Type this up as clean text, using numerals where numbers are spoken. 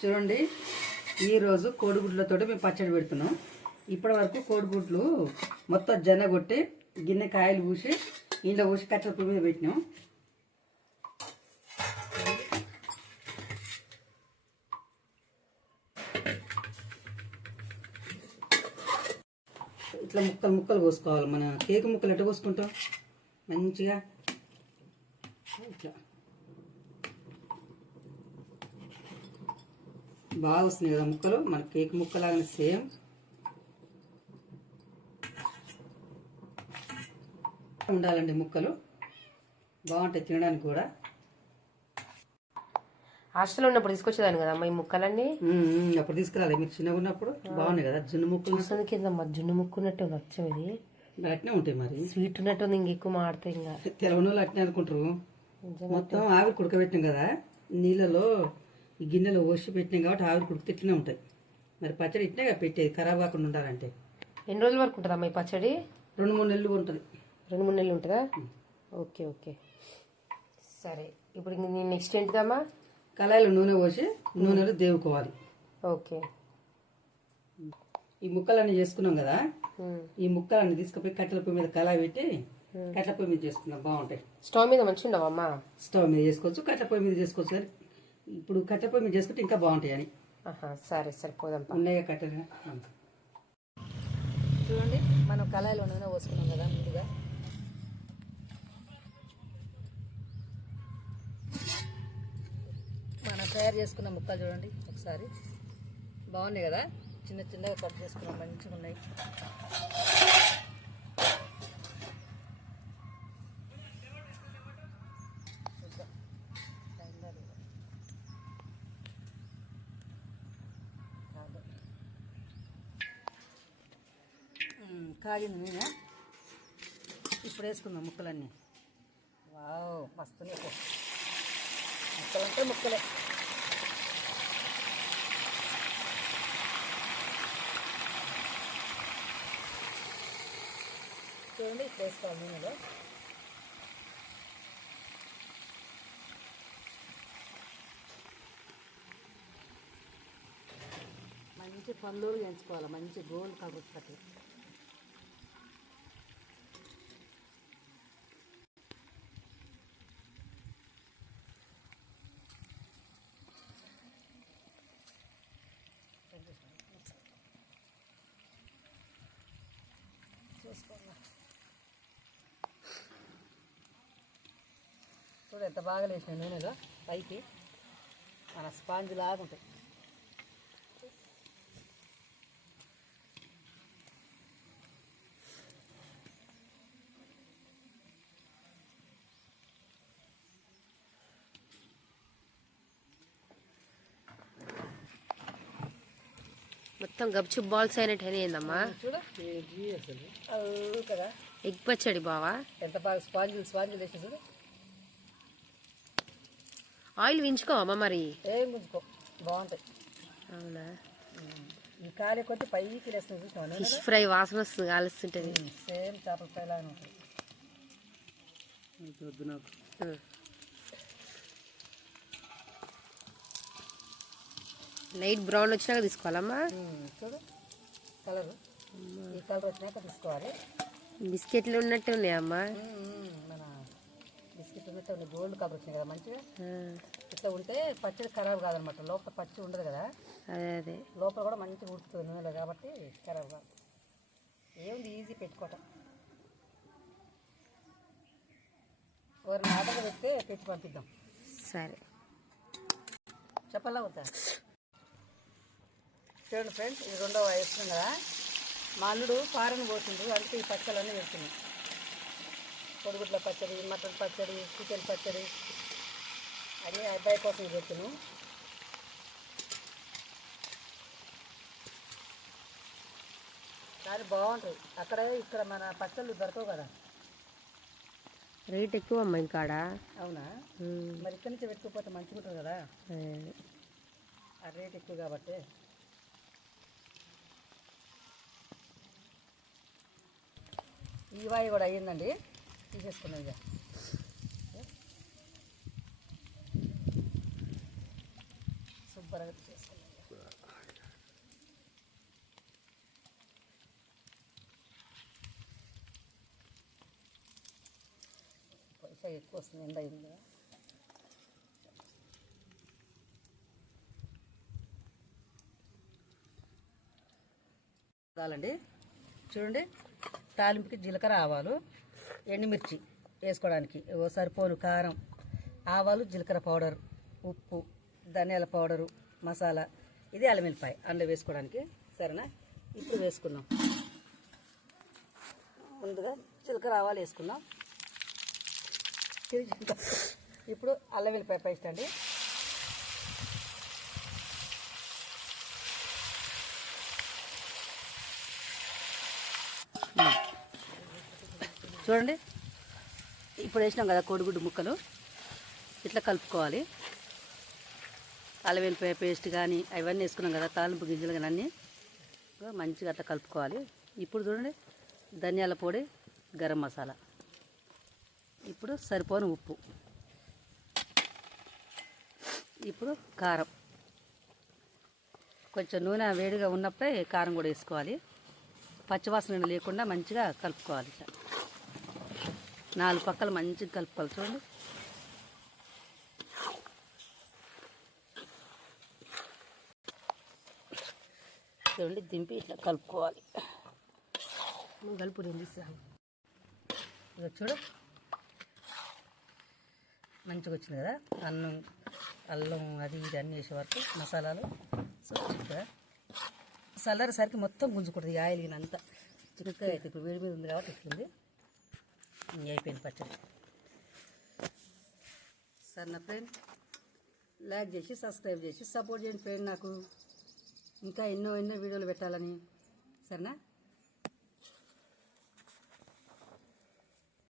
చూడండి, ఈరోజు కోడిగుడ్లతో మేము పచ్చడి పెడుతున్నాం. ఇప్పటి వరకు కోడిగుడ్లు మొత్తం జనగొట్టి గిన్నె కాయలు పూసి ఇంట్లో పూసి కట్టెల పొయ్యి మీద పెట్టినాం. ఇట్లా ముక్కలు ముక్కలు కోసుకోవాలి. మన కేక్ ముక్కలు ఎట్లా కోసుకుంటాం మంచిగా ఇట్లా బాగా వస్తున్నాయి కదా ముక్కలు, మన కేక్ ముక్కలాగానే సేమ్. ఉండాలండి ముక్కలు, బాగుంటాయి తినడానికి కూడా. హాస్టల్లో ఉన్నప్పుడు తీసుకొచ్చేదాన్ని కదా అమ్మ ఈ ముక్కలన్నీ. అప్పుడు తీసుకురాలి, మీరు చిన్నగా ఉన్నప్పుడు బాగున్నాయి కదా జున్ను ముక్కలు. చూస్తుంది కింద జున్ను ముక్కు ఉన్నట్టు వచ్చాం. ఇది అట్నే ఉంటాయి మరి, స్వీట్ ఉన్నట్టు ఇంకెక్కువ మాడతాయి. ఇంకా తెలవని వాళ్ళు అట్నే అనుకుంటారు. మొత్తం ఆవిరి కుడకబెట్టినాం కదా, నీళ్ళలో ఈ గిన్నెలో పోసి పెట్టినాం కాబట్టి ఆవిరి కుడికి ఇట్లనే ఉంటాయి. మరి పచ్చడి ఇట్నే పెట్టేది, ఖరాబ్ కాకుండా ఉండాలంటే. ఎన్ని రోజుల వరకు ఉంటుంది అమ్మ ఈ పచ్చడి? 2-3 నెలలు ఉంటుంది. 2-3 నెలలు ఉంటుందా? ఓకే ఓకే సరే. ఇప్పుడు నేను నెక్స్ట్ ఏంటిదమ్మా? కళాయిలో నూనె పోసి నూనెలో దేవుకోవాలి. ఓకే, ఈ ముక్కలన్నీ చేసుకున్నాం కదా, ఈ ముక్కలన్నీ తీసుకుపోయి కట్టెల పొయ్యి మీద కళాయి పెట్టి కట్టెల పొయ్యి మీద చేసుకున్నాం. బాగుంటాయి. స్టవ్ మీద మంచిగా ఉండవమ్మా? స్టవ్ మీద చేసుకోవచ్చు, కట్టెల పొయ్యి మీద చేసుకోవచ్చు. కానీ ఇప్పుడు కట్టెల పొయ్యి మీద చేసుకుంటే ఇంకా బాగుంటాయి అని. సరే సరే పోదాం. ఉన్నాయా కట్టెలు? చూడండి, మనం కళాయిలో నూనె పోసుకున్నాం కదా ముందుగా. మనం తయారు చేసుకున్న ముక్కలు చూడండి ఒకసారి, బాగున్నాయి కదా, చిన్న చిన్నగా కట్ చేసుకున్నాం, మంచిగా ఉన్నాయి. కాగింది నూనె, ఇప్పుడు వేసుకుందాం ముక్కలన్నీ. వావ్, మస్తున్నాయి ముక్కలంటే ముక్కలే. చూడండి, ఇప్పుడు వేసుకోవాలి నూనెలో. మంచి పళ్ళు ఎంచుకోవాలి, మంచి గోల్డ్ కలర్ కట్టి. చూడు ఎంత బాగా లేచినాయి నూనెలో పైకి, మన స్పాంజ్ లాగా ఉంటాయి. మొత్తం గప్చుప్ బాల్స్ అయినట్టు అయిందమ్మా. చూడ అసలు కదా ఎగ్ పచ్చడి బావా, ఎంత బాగా స్పాంజులు స్పాంజులు వేసి చూడు. ఆయిల్ వించుకోవమ్మా మరి? ఏం గుంజుకో, బాగుంటాయి. అవునా? ఈ కాలి కొద్ది పైకి లేస్తుంది చూసాను. ఫిష్ ఫ్రై వాసన వస్తుంది కాలుస్తుంటుంది. సేమ్ చేపల ఫ్రై లాగా ఉంటుంది. లైట్ బ్రౌన్ వచ్చినాక తీసుకోవాలమ్మా. చూడు కలర్, ఈ కలర్ వచ్చినాక తీసుకోవాలి. బిస్కెట్లు ఉన్నట్టు ఉన్నాయమ్మా. మన బిస్కెట్ ఉన్నట్టు ఉన్నాయి, గోల్డ్ కలర్ వచ్చినాయి కదా మంచిగా. ఇట్లా ఉంటే పచ్చడి ఖరాబ్ కాదనమాట, లోపల పచ్చి ఉండదు కదా. అదే లోపల కూడా మంచిగా ఉడుకుతుంది నూనెలో కాబట్టి ఖరాబ్ కాదు. ఏముంది, ఈజీ పెట్టుకోవటం. ఎవరిని ఆటగా పెడితే పెట్టి పంపిద్దాం. సరే చెప్పాలా వద్దా? చూడండి ఫ్రెండ్స్, ఇది 2వ వేస్తున్నాం కదా. మా అల్లుడు పారని పోతుండ్రు, అందుకే ఈ పచ్చళ్ళన్నీ పెడుతున్నాం. కోడిగుడ్ల పచ్చడి, మటన్ పచ్చడి, చికెన్ పచ్చడి అన్నీ అబ్బాయి కోసం పెడుతున్నాం. కానీ బాగుంటుంది. అక్కడ ఇక్కడ మన పచ్చళ్ళు దొరకవు కదా, రేట్ ఎక్కువ అమ్మా ఇంకాడ. అవునా? మరి ఇక్కడి నుంచి పెట్టుకోకపోతే మంచిగా ఉంటుంది కదా, ఆ రేట్ ఎక్కువ కాబట్టి. ఈ వాయి కూడా అయ్యిందండి, తీసేసుకున్నాం ఇక. త్వరగా చేసుకున్నాం. పైసా ఎక్కువ వస్తుంది, ఎండ అయింది కదా. చాలండి. చూడండి, తాలింపుకి జీలకర్ర, ఆవాలు, ఎండుమిర్చి వేసుకోవడానికి సరిపోను కారం, ఆవాలు, జీలకర్ర పౌడర్, ఉప్పు, ధనియాల పౌడరు, మసాలా, ఇది అల్లం వెల్లిపాయ అందులో వేసుకోవడానికి. సరేనా? ఇప్పుడు వేసుకుందాం. ముందుగా జీలకర్ర, ఆవాలు వేసుకుందాం. ఇప్పుడు అల్లం వెల్లిపాయ పేస్ట్ అండి. చూడండి, ఇప్పుడు వేసినాం కదా కోడిగుడ్డు ముక్కలు, ఇట్లా కలుపుకోవాలి. అల్లం వెల్లిపాయ పేస్ట్ కానీ అవన్నీ వేసుకున్నాం కదా, తాలింపు గింజలు కానీ అన్నీ మంచిగా అట్లా కలుపుకోవాలి. ఇప్పుడు చూడండి, ధనియాల పొడి, గరం మసాలా, ఇప్పుడు సరిపోను ఉప్పు, ఇప్పుడు కారం. కొంచెం నూనె వేడిగా ఉన్నప్పుడే కారం కూడా వేసుకోవాలి. పచ్చివాసన లేకుండా మంచిగా కలుపుకోవాలి. ఇట్లా 4 పక్కలు మంచిగా కలుపుకోవాలి. చూడండి, చూడండి, దింపి ఇట్లా కలుపుకోవాలి. కలుపు నేను తీస్తాను. ఇక చూడు, మంచిగా వచ్చింది కదా. అల్లం అది ఇది అన్నీ వేసే వరకు మసాలాలు కదా. చల్లారేసరికి మొత్తం గుంజుకుంటుంది, ఈ ఆయిల్ అంతా చిక్కగా అయితే. ఇప్పుడు వేడి మీద ఉంది కాబట్టి ఇస్తుంది. అయిపోయింది పచ్చడి. సార్ నా ఫ్రెండ్, లైక్ చేసి సబ్స్క్రైబ్ చేసి సపోర్ట్ చేయండి ఫ్రెండ్. నాకు ఇంకా ఎన్నో వీడియోలు పెట్టాలని. సరేనా?